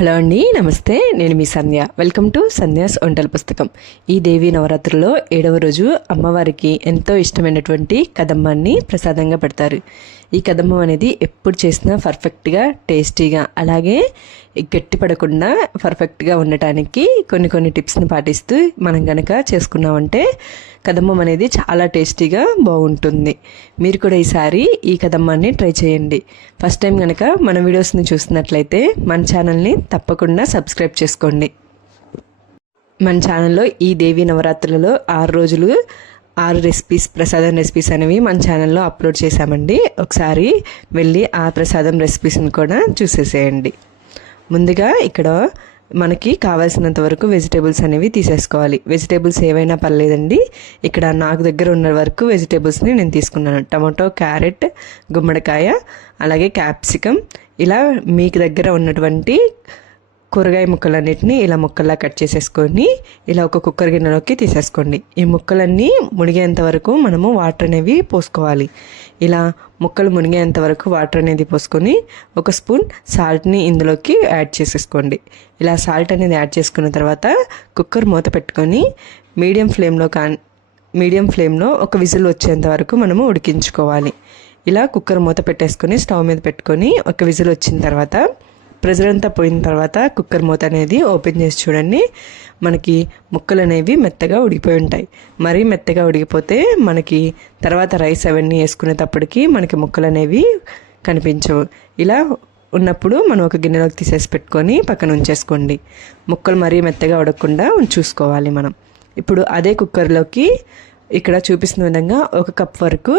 Hello అండి, నమస్తే. నేను మీ సంధ్య. వెల్కమ్ టు సంధ్యాస్ వంటల పుస్తకం. ఈ దేవి నవరాత్రుల్లో 7వ రోజు అమ్మవారికి ఎంతో ఇష్టమైనటువంటి కదమ్మాన్ని ప్రసాదంగా పెడతారు. ఈ కదమ్మం అనేది ఎప్పుడు చేసినా పర్ఫెక్ట్గా, టేస్టీగా, అలాగే గట్టిపడకుండా పర్ఫెక్ట్గా ఉండటానికి కొన్ని టిప్స్ని పాటిస్తూ మనం కనుక చేసుకున్నామంటే కదమ్మం అనేది చాలా టేస్టీగా బాగుంటుంది. మీరు కూడా ఈసారి ఈ కదమ్మాన్ని ట్రై చేయండి. ఫస్ట్ టైం కనుక మన వీడియోస్ని చూస్తున్నట్లయితే మన ఛానల్ని తప్పకుండా సబ్స్క్రైబ్ చేసుకోండి. మన ఛానల్లో ఈ దేవి నవరాత్రులలో 6 రోజులు 6 రెసిపీస్, ప్రసాదం రెసిపీస్ అనేవి మన ఛానల్లో అప్లోడ్ చేశామండి. ఒకసారి వెళ్ళి ఆ ప్రసాదం రెసిపీస్ని కూడా చూసేసేయండి. ముందుగా ఇక్కడ మనకి కావాల్సినంత వరకు వెజిటేబుల్స్ అనేవి తీసేసుకోవాలి. వెజిటేబుల్స్ ఏవైనా పర్లేదండి. ఇక్కడ నాకు దగ్గర ఉన్న వరకు వెజిటేబుల్స్ని నేను తీసుకున్నాను. టమాటో, క్యారెట్, గుమ్మడికాయ, అలాగే క్యాప్సికమ్, ఇలా మీకు దగ్గర ఉన్నటువంటి కూరగాయ ముక్కలన్నిటిని ఇలా ముక్కల్లా కట్ చేసేసుకొని ఇలా ఒక కుక్కర్ గిన్నెలోకి తీసేసుకోండి. ఈ ముక్కలన్నీ మునిగేంత వరకు మనము వాటర్ అనేవి పోసుకోవాలి. ఇలా ముక్కలు మునిగేంత వరకు వాటర్ అనేది పోసుకొని 1 స్పూన్ సాల్ట్ని ఇందులోకి యాడ్ చేసేసుకోండి. ఇలా సాల్ట్ అనేది యాడ్ చేసుకున్న తర్వాత కుక్కర్ మూత పెట్టుకొని మీడియం ఫ్లేమ్లో 1 విజిల్ వచ్చేంత వరకు మనము ఉడికించుకోవాలి. ఇలా కుక్కర్ మూత పెట్టేసుకొని స్టవ్ మీద పెట్టుకొని 1 విజిల్ వచ్చిన తర్వాత ప్రెజర్ అంతా పోయిన తర్వాత కుక్కర్ మూత అనేది ఓపెన్ చేసి చూడండి. మనకి ముక్కలు అనేవి మెత్తగా ఉడికిపోయి ఉంటాయి. మరీ మెత్తగా ఉడికిపోతే మనకి తర్వాత రైస్ అవన్నీ వేసుకునేటప్పటికి మనకి ముక్కలు అనేవి కనిపించవు. ఇలా ఉన్నప్పుడు మనం ఒక గిన్నెలోకి తీసేసి పెట్టుకొని పక్కన ఉంచేసుకోండి. ముక్కలు మరీ మెత్తగా ఉడకకుండా చూసుకోవాలి మనం. ఇప్పుడు అదే కుక్కర్లోకి ఇక్కడ చూపిస్తున్న విధంగా 1 కప్ వరకు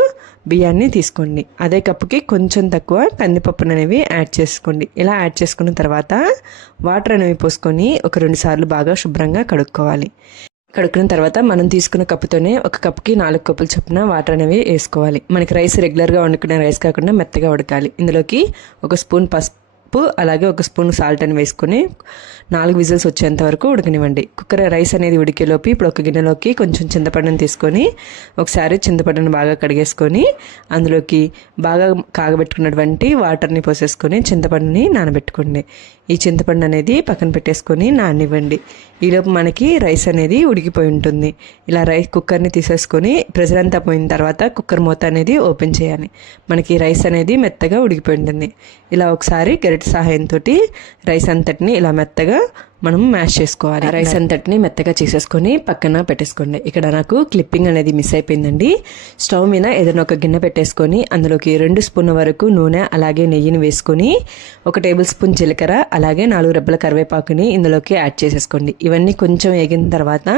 బియ్యాన్ని తీసుకోండి. అదే కప్పుకి కొంచెం తక్కువ కందిపప్పును అనేవి యాడ్ చేసుకోండి. ఇలా యాడ్ చేసుకున్న తర్వాత వాటర్ అనేవి పోసుకొని 2 సార్లు బాగా శుభ్రంగా కడుక్కోవాలి. కడుక్కున్న తర్వాత మనం తీసుకున్న కప్పుతోనే 1 కప్కి 4 కప్పుల చొప్పున వాటర్ అనేవి వేసుకోవాలి. మనకి రైస్ రెగ్యులర్గా వండుకునే రైస్ కాకుండా మెత్తగా ఉడకాలి. ఇందులోకి 1 స్పూన్ పసుపు, అలాగే 1 స్పూన్ సాల్ట్ అని వేసుకొని 4 విజిల్స్ వచ్చేంత వరకు ఉడకనివ్వండి. కుక్కర్ రైస్ అనేది ఉడికేలోపు ఇప్పుడు ఒక గిన్నెలోకి కొంచెం చింతపండుని తీసుకొని ఒకసారి చింతపండుని బాగా కడిగేసుకొని అందులోకి బాగా కాగబెట్టుకున్నటువంటి వాటర్ని పోసేసుకొని చింతపండుని నానబెట్టుకోండి. ఈ చింతపండు అనేది పక్కన పెట్టేసుకొని నాననివ్వండి. ఈలోపు మనకి రైస్ అనేది ఉడికిపోయి ఉంటుంది. ఇలా కుక్కర్ని తీసేసుకొని ప్రెజర్ అంతా పోయిన తర్వాత కుక్కర్ మూత అనేది ఓపెన్ చేయాలి. మనకి రైస్ అనేది మెత్తగా ఉడికిపోయి ఉంటుంది. ఇలా ఒకసారి గరిటె సహాయంతో రైస్ అంతటిని ఇలా మెత్తగా మనం మ్యాష్ చేసుకోవాలి. రైస్ అంతటిని మెత్తగా చేసేసుకొని పక్కన పెట్టేసుకోండి. ఇక్కడ నాకు క్లిప్పింగ్ అనేది మిస్ అయిపోయిందండి. స్టవ్ మీద ఏదైనా ఒక గిన్నె పెట్టేసుకొని అందులోకి 2 స్పూన్ల వరకు నూనె అలాగే నెయ్యిని వేసుకొని 1 టేబుల్ స్పూన్ జీలకర్ర అలాగే 4 రెబ్బల కరివేపాకుని ఇందులోకి యాడ్ చేసేసుకోండి. ఇవన్నీ కొంచెం వేగిన తర్వాత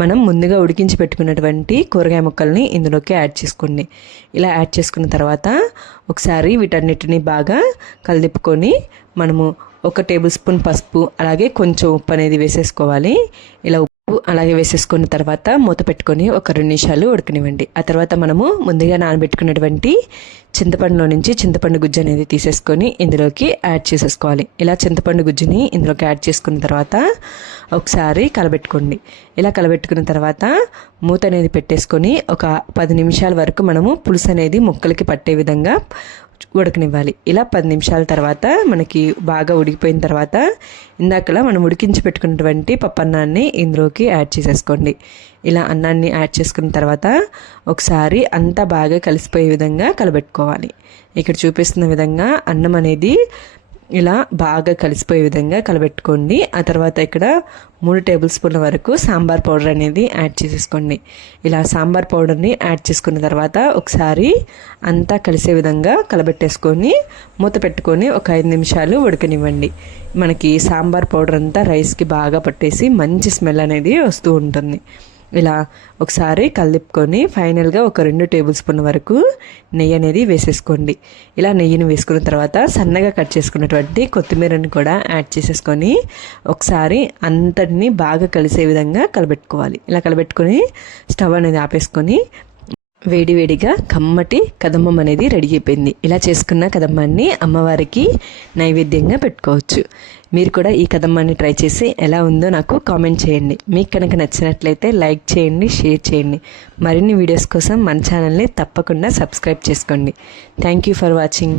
మనం ముందుగా ఉడికించి పెట్టుకున్నటువంటి కూరగాయ ముక్కల్ని ఇందులోకి యాడ్ చేసుకోండి. ఇలా యాడ్ చేసుకున్న తర్వాత ఒకసారి వీటన్నిటిని బాగా కలిదిప్పుకొని మనము 1 టేబుల్ స్పూన్ పసుపు అలాగే కొంచెం ఉప్పు అనేది వేసేసుకోవాలి. ఇలా ఉప్పు అలాగే వేసేసుకున్న తర్వాత మూత పెట్టుకొని 2 నిమిషాలు ఉడకనివ్వండి. ఆ తర్వాత మనము ముందుగా నానబెట్టుకున్నటువంటి చింతపండులో నుంచి చింతపండు గుజ్జు అనేది తీసేసుకొని ఇందులోకి యాడ్ చేసేసుకోవాలి. ఇలా చింతపండు గుజ్జుని ఇందులోకి యాడ్ చేసుకున్న తర్వాత ఒకసారి కలబెట్టుకోండి. ఇలా కలబెట్టుకున్న తర్వాత మూత అనేది పెట్టేసుకొని 10 నిమిషాల వరకు మనము పులుసు అనేది ముక్కలకి పట్టే విధంగా ఉడకనివ్వాలి. ఇలా 10 నిమిషాల తర్వాత మనకి బాగా ఉడికిపోయిన తర్వాత ఇందాకలా మనం ఉడికించి పెట్టుకున్నటువంటి పప్పన్నాన్ని ఇందులోకి యాడ్ చేసేసుకోండి. ఇలా అన్నాన్ని యాడ్ చేసుకున్న తర్వాత ఒకసారి అంతా బాగా కలిసిపోయే విధంగా కలబెట్టుకోవాలి. ఇక్కడ చూపిస్తున్న విధంగా అన్నం అనేది ఇలా బాగా కలిసిపోయే విధంగా కలబెట్టుకోండి. ఆ తర్వాత ఇక్కడ 3 టేబుల్ స్పూన్ల వరకు సాంబార్ పౌడర్ అనేది యాడ్ చేసేసుకోండి. ఇలా సాంబార్ పౌడర్ని యాడ్ చేసుకున్న తర్వాత ఒకసారి అంతా కలిసే విధంగా కలబెట్టేసుకొని మూత పెట్టుకొని 5 నిమిషాలు ఉడకనివ్వండి. మనకి సాంబార్ పౌడర్ అంతా రైస్కి బాగా పట్టేసి మంచి స్మెల్ అనేది వస్తూ ఉంటుంది. ఇలా ఒకసారి కలిపుకొని ఫైనల్గా 2 టేబుల్ స్పూన్ వరకు నెయ్యి అనేది వేసేసుకోండి. ఇలా నెయ్యిని వేసుకున్న తర్వాత సన్నగా కట్ చేసుకున్నటువంటి కొత్తిమీరని కూడా యాడ్ చేసేసుకొని ఒకసారి అంతటిని బాగా కలిసే విధంగా కలబెట్టుకోవాలి. ఇలా కలబెట్టుకొని స్టవ్ అనేది ఆపేసుకొని వేడివేడిగా కమ్మటి కదమ్మం అనేది రెడీ అయిపోయింది. ఇలా చేసుకున్న కదమ్మాన్ని అమ్మవారికి నైవేద్యంగా పెట్టుకోవచ్చు. మీరు కూడా ఈ కదమ్మాన్ని ట్రై చేసి ఎలా ఉందో నాకు కామెంట్ చేయండి. మీకు కనుక నచ్చినట్లయితే లైక్ చేయండి, షేర్ చేయండి. మరిన్ని వీడియోస్ కోసం మన ఛానల్ని తప్పకుండా సబ్స్క్రైబ్ చేసుకోండి. Thank you for watching.